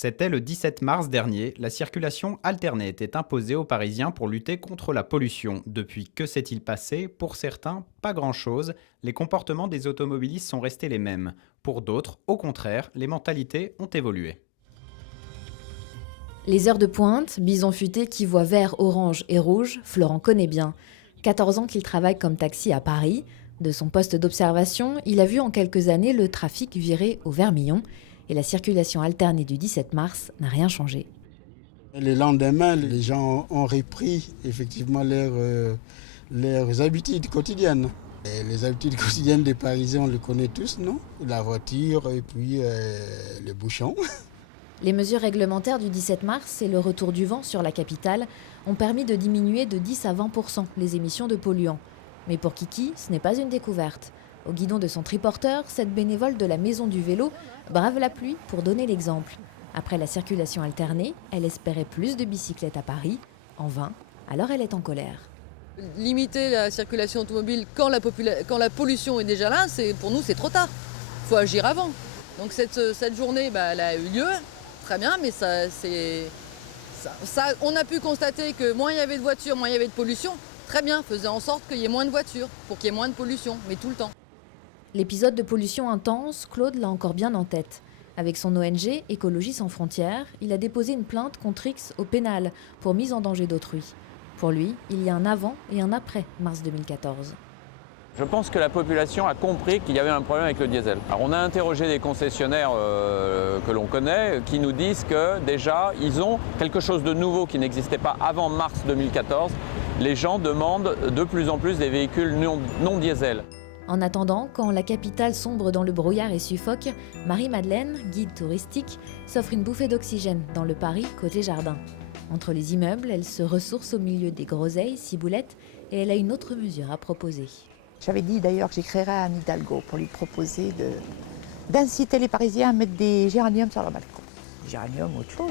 C'était le 17 mars dernier, la circulation alternée était imposée aux Parisiens pour lutter contre la pollution. Depuis, que s'est-il passé? Pour certains, pas grand-chose. Les comportements des automobilistes sont restés les mêmes. Pour d'autres, au contraire, les mentalités ont évolué. Les heures de pointe, bison futé qui voit vert, orange et rouge, Florent connaît bien. 14 ans qu'il travaille comme taxi à Paris. De son poste d'observation, il a vu en quelques années le trafic virer au vermillon et la circulation alternée du 17 mars n'a rien changé. Le lendemain, les gens ont repris effectivement leurs habitudes quotidiennes. Et les habitudes quotidiennes des Parisiens, on les connaît tous, non? La voiture et puis les bouchons. Les mesures réglementaires du 17 mars et le retour du vent sur la capitale ont permis de diminuer de 10 à 20% les émissions de polluants. Mais pour Kiki, ce n'est pas une découverte. Au guidon de son triporteur, cette bénévole de la Maison du Vélo brave la pluie pour donner l'exemple. Après la circulation alternée, elle espérait plus de bicyclettes à Paris. En vain, alors elle est en colère. Limiter la circulation automobile quand la pollution est déjà là, pour nous c'est trop tard. Il faut agir avant. Donc cette journée, elle a eu lieu, très bien, mais on a pu constater que moins il y avait de voitures, moins il y avait de pollution. Très bien, faisait en sorte qu'il y ait moins de voitures, pour qu'il y ait moins de pollution, mais tout le temps. L'épisode de pollution intense, Claude l'a encore bien en tête. Avec son ONG Écologie sans frontières, il a déposé une plainte contre X au pénal pour mise en danger d'autrui. Pour lui, il y a un avant et un après mars 2014. Je pense que la population a compris qu'il y avait un problème avec le diesel. Alors on a interrogé des concessionnaires que l'on connaît qui nous disent que déjà ils ont quelque chose de nouveau qui n'existait pas avant mars 2014. Les gens demandent de plus en plus des véhicules non diesel. En attendant, quand la capitale sombre dans le brouillard et suffoque, Marie-Madeleine, guide touristique, s'offre une bouffée d'oxygène dans le Paris côté jardin. Entre les immeubles, elle se ressource au milieu des groseilles, ciboulettes, et elle a une autre mesure à proposer. J'avais dit d'ailleurs que j'écrirais à Anne Hidalgo pour lui proposer d'inciter les Parisiens à mettre des géraniums sur leur balcon. Des géraniums, autre chose.